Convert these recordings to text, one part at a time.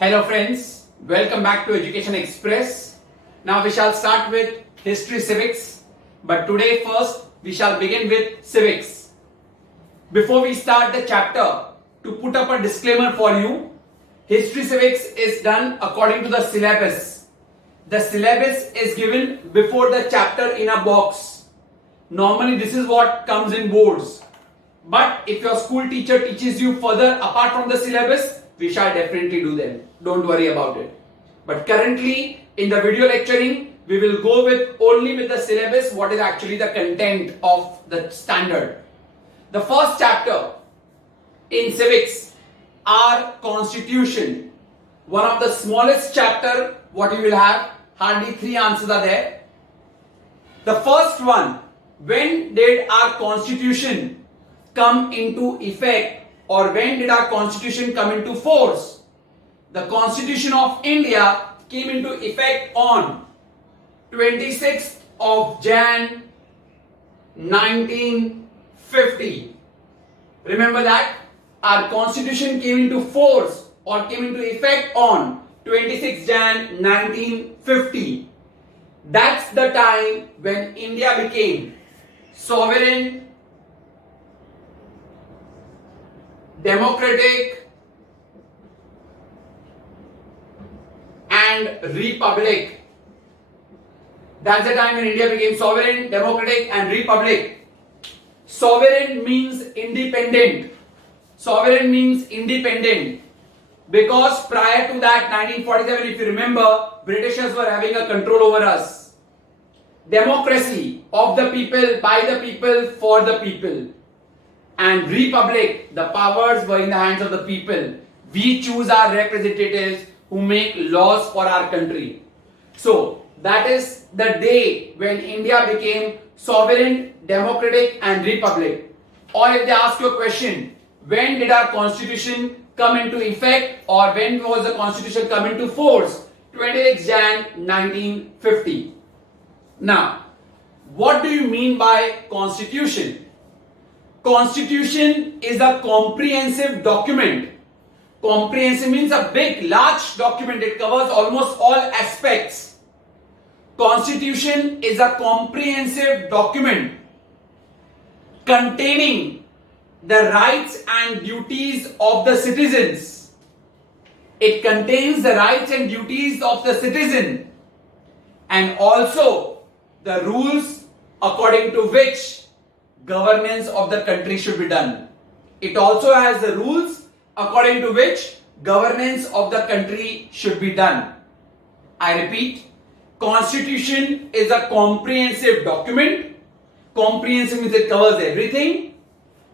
Hello friends, welcome back to Education Express. Now we shall start with history civics, but today first we shall begin with civics. Before we start the chapter, to put up a disclaimer for you, history civics is done according to the syllabus. The syllabus is given before the chapter in a box. Normally this is what comes in boards. But if your school teacher teaches you further apart from the syllabus, we shall definitely do them. Don't worry about it. But currently in the video lecturing, we will go with only with the syllabus, what is actually the content of the standard. The first chapter in civics, our constitution. One of the smallest chapter, what you will have, hardly 3 answers are there. The first one, when did our constitution come into effect, or when did our constitution come into force? The Constitution of India came into effect on 26th of Jan 1950. Remember that our constitution came into force or came into effect on 26th Jan 1950. That's the time when India became sovereign, democratic and republic. That's the time when India became sovereign, democratic and republic. Sovereign means independent. Sovereign means independent because prior to that 1947, if you remember, Britishers were having a control over us. Democracy, of the people, by the people, for the people. And republic, the powers were in the hands of the people. We choose our representatives who make laws for our country. So that is the day when India became sovereign, democratic and republic. Or if they ask you a question, when did our constitution come into effect, or when was the constitution come into force? 26 Jan 1950. Now, what do you mean by constitution? Constitution is a comprehensive document. Comprehensive means a big, large document. It covers almost all aspects. Constitution is a comprehensive document containing the rights and duties of the citizens. It contains the rights and duties of the citizen and also the rules according to which governance of the country should be done. It also has the rules according to which governance of the country should be done. I repeat, Constitution is a comprehensive document. Comprehensive means it covers everything,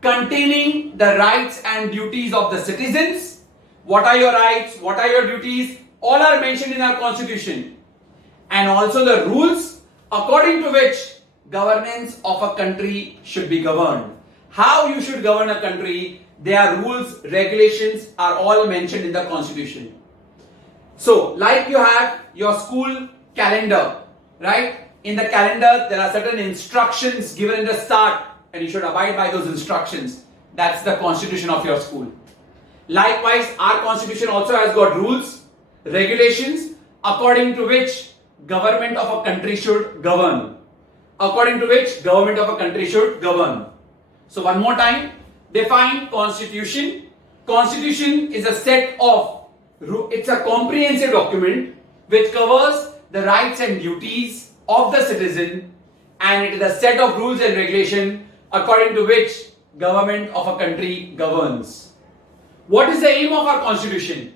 containing the rights and duties of the citizens. What are your rights? What are your duties? All are mentioned in our Constitution. And also the rules according to which governance of a country should be governed. How you should govern a country, their rules, regulations are all mentioned in the Constitution. So, like you have your school calendar, right? In the calendar, there are certain instructions given in the start and you should abide by those instructions. That's the Constitution of your school. Likewise, our Constitution also has got rules, regulations according to which government of a country should govern. According to which government of a country should govern. So one more time, define Constitution. Constitution is a set of, it's a comprehensive document which covers the rights and duties of the citizen, and it is a set of rules and regulation according to which government of a country governs. What is the aim of our Constitution?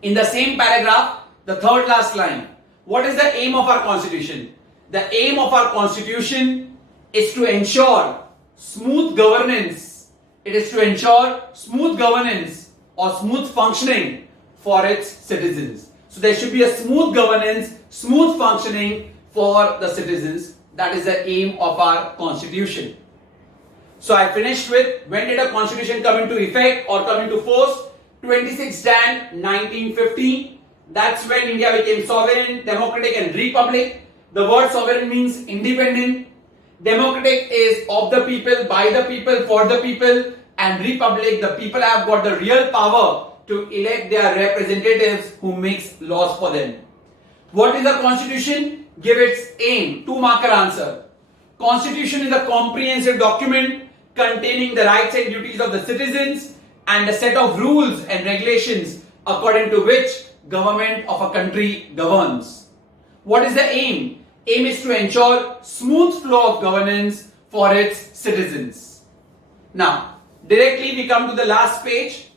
In the same paragraph, the third last line, what is the aim of our Constitution? The aim of our Constitution is to ensure smooth governance. It is to ensure smooth governance or smooth functioning for its citizens. So there should be a smooth governance, smooth functioning for the citizens. That is the aim of our Constitution. So I finished with when did a Constitution come into effect or come into force? 26 Jan 1950. That's when India became sovereign, democratic and republic. The word sovereign means independent. Democratic is of the people, by the people, for the people. And republic, the people have got the real power to elect their representatives who makes laws for them. What is the constitution? Give its aim. 2-marker answer. Constitution is a comprehensive document containing the rights and duties of the citizens and a set of rules and regulations according to which government of a country governs. What is the aim? Aim is to ensure smooth flow of governance for its citizens. Now, directly we come to the last page.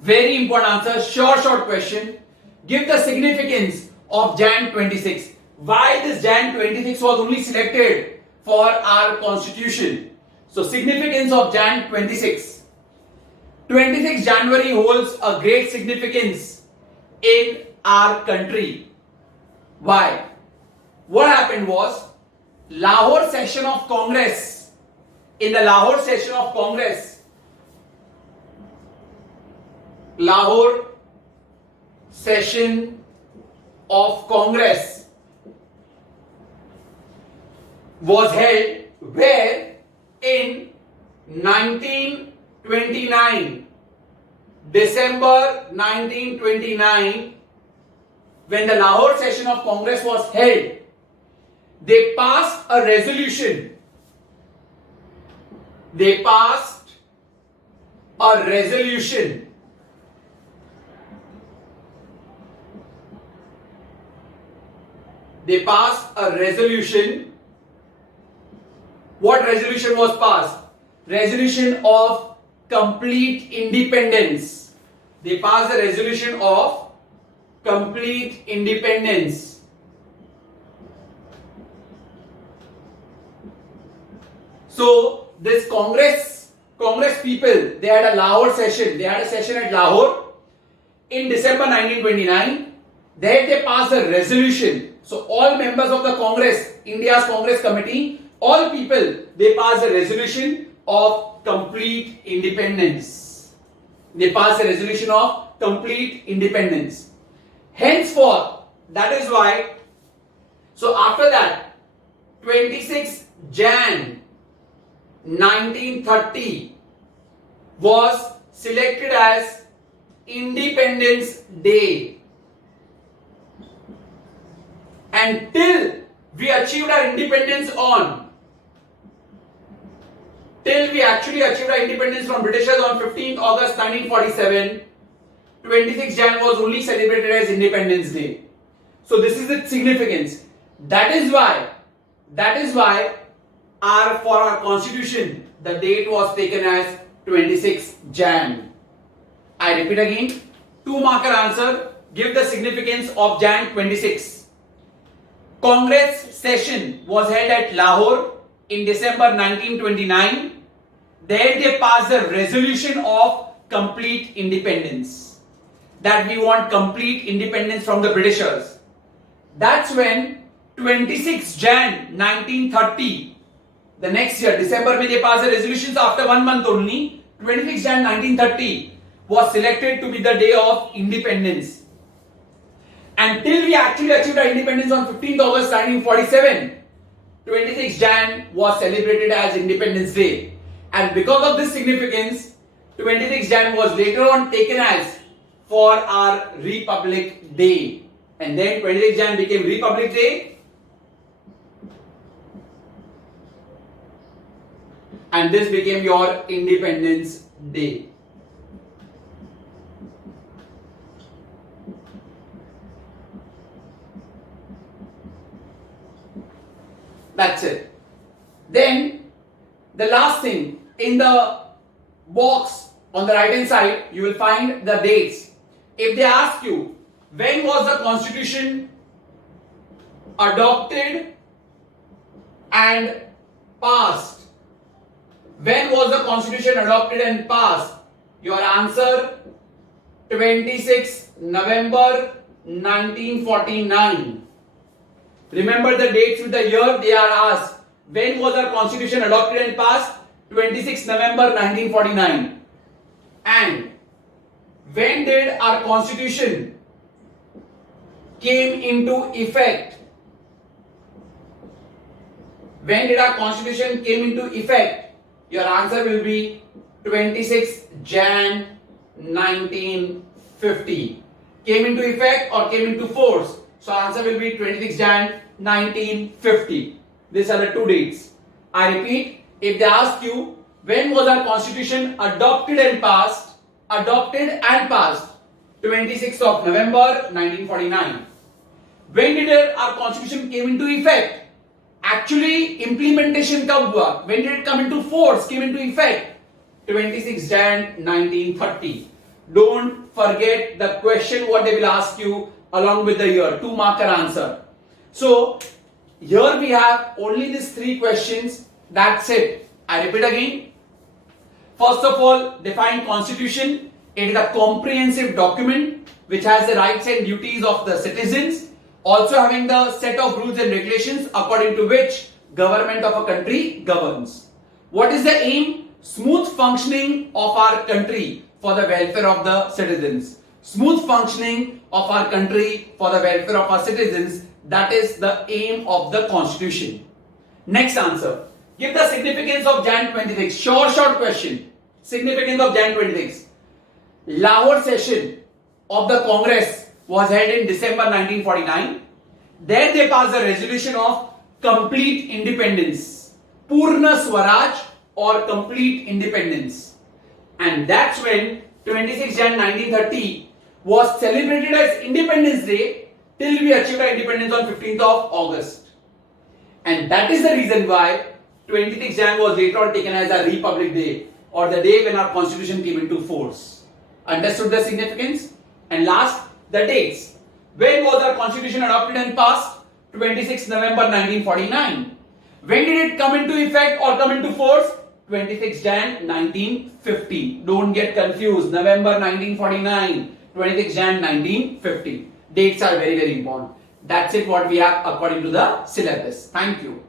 Very important answer, short question. Give the significance of Jan 26. Why this Jan 26 was only selected for our constitution? So significance of Jan 26. 26 January holds a great significance in our country. Why? What happened was Lahore session of Congress. In the Lahore session of Congress, Lahore session of Congress was held where in 1929, December 1929, when the Lahore session of Congress was held, they passed a resolution. They passed a resolution They passed a resolution. What resolution was passed? Resolution of complete independence. They passed the resolution of complete independence. So this Congress people, they had a Lahore session. They had a session at Lahore in December 1929. There they passed a resolution. So all members of the Congress, India's Congress Committee, all people, they passed a resolution of complete independence. They passed a resolution of complete independence. Henceforth, that is why, so after that, 26 Jan 1930 was selected as Independence Day. And till we achieved our independence till we actually achieved our independence from Britishers on 15th August 1947, 26 Jan was only celebrated as Independence Day. So this is its significance. That is why for our constitution, the date was taken as 26 Jan. I repeat again, 2-marker answer, give the significance of Jan 26. Congress session was held at Lahore in December 1929. There they passed a resolution of complete independence. That we want complete independence from the Britishers. That's when 26 Jan 1930, the next year, December, when they passed the resolutions after 1 month only, 26 Jan 1930 was selected to be the day of independence. Until we actually achieved our independence on 15th August 1947, 26 Jan was celebrated as Independence Day. And because of this significance, 26 Jan was later on taken as for our Republic Day. And then 26 Jan became Republic Day. And this became your Independence Day. That's it. Then the last thing, in the box on the right hand side, you will find the dates. If they ask you, when was the constitution adopted and passed? When was the constitution adopted and passed? Your answer, 26 November 1949. Remember the dates with the year they are asked. When was our constitution adopted and passed? 26 November 1949. And when did our constitution came into effect? When did our constitution came into effect? Your answer will be 26 Jan 1949. 1950. Came into effect or came into force? So answer will be 26 Jan 1950. These are the two dates. I repeat, if they ask you when was our constitution adopted and passed? 26th of November 1949. When did our constitution came into effect? Actually implementation कब हुआ? When did it come into force? Came into effect? 26 Jan 1930. Don't forget the question what they will ask you along with the year. 2 marker answer. So here we have only these 3 questions. That's it. I repeat again. First of all, define constitution. It is a comprehensive document which has the rights and duties of the citizens, also having the set of rules and regulations according to which government of a country governs. What is the aim? Smooth functioning of our country for the welfare of the citizens. Smooth functioning of our country for the welfare of our citizens. That is the aim of the constitution. Next answer. Give the significance of Jan 26. Short question. Significance of Jan 26. Lahore session of the Congress was held in December 1949. There they passed a resolution of complete independence. Purna Swaraj or complete independence. And that's when 26 Jan 1930 was celebrated as Independence Day till we achieved our independence on 15th of August. And that is the reason why 26 Jan was later on taken as a Republic Day or the day when our constitution came into force. Understood the significance? And last, the dates. When was our constitution adopted and passed? 26 November 1949. When did it come into effect or come into force? 26 Jan 1950. Don't get confused. November 1949. 26 Jan 1950. Dates are very important. That's it what we have according to the syllabus. Thank you.